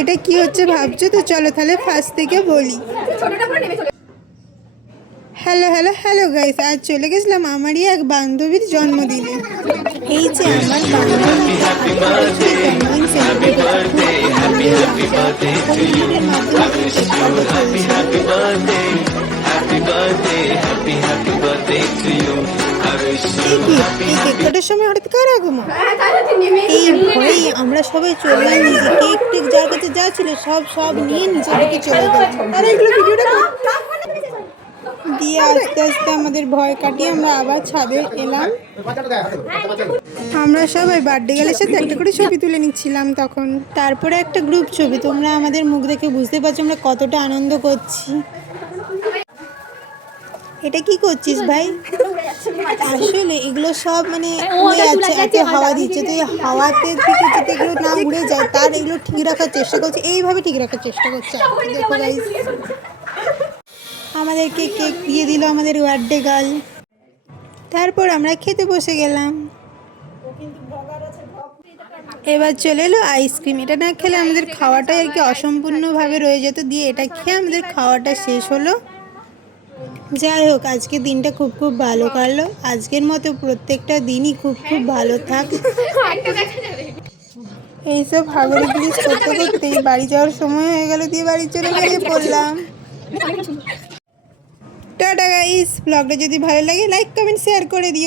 এটা কি হচ্ছে ভাবছো তো, চলো তাহলে ফার্স্ট থেকে বলি। হ্যালো হ্যালো হ্যালো গাইস, আজ চলে গেছিলাম আমারই এক বান্ধবীর জন্মদিনে। এই যে আমার বান্ধবীটা 18 বছরের জন্মদিন সেলিব্রেট করছে, সময় হঠাৎ কার আগমন, এই ভয়েই আমরা সবাই চলে নিজে কেক টেক যার কাছে যা ছিল সব নিয়ে নিচে থেকে চলে গেলাম। আর এগুলো ভিডিওটা দিয়ে আস্তে আস্তে আমাদের ভয় কাটিয়ে আমরা আবার ছাদে এলাম। আমরা সবাই বার্থডে গেলের সাথে একটা করে ছবি তুলে নিচ্ছিলাম তখন। তারপরে একটা গ্রুপ ছবি, তোমরা আমাদের মুখ দেখে বুঝতে পারছো আমরা কতটা আনন্দ করছি। এটা কি করছিস ভাই? আসলে এগুলো সব মানে উড়ে যাচ্ছে, এত হাওয়া দিচ্ছে, তো এই হাওয়াতে থেকে যাতে এগুলো না উড়ে যায় তার এগুলো ঠিক রাখার চেষ্টা করছে, এইভাবে ঠিক রাখার চেষ্টা করছে। দেখো গাইস, আমাদেরকে কেক দিয়ে দিল আমাদের বার্থডে গার্ল। তারপর আমরা খেতে বসে গেলাম। এবার চলে এলো আইসক্রিম। এটা না খেলে আমাদের খাওয়াটাই আর কি অসম্পূর্ণভাবে রয়ে যেত, দিয়ে এটা খেয়ে আমাদের খাওয়াটা শেষ হলো। যাই হোক, আজকের দিনটা খুব ভালো কাটলো। আজকের মতো প্রত্যেকটা দিনই খুব ভালো থাক। এইসব হাগড়ি পুলিশ করতে করতেই বাড়ি যাওয়ার সময় হয়ে গেল, দিয়ে বাড়ি চলে বেরিয়ে পড়লাম। টাটা গাইস, ব্লগটা যদি ভালো লাগে লাইক কমেন্ট শেয়ার করে দিও।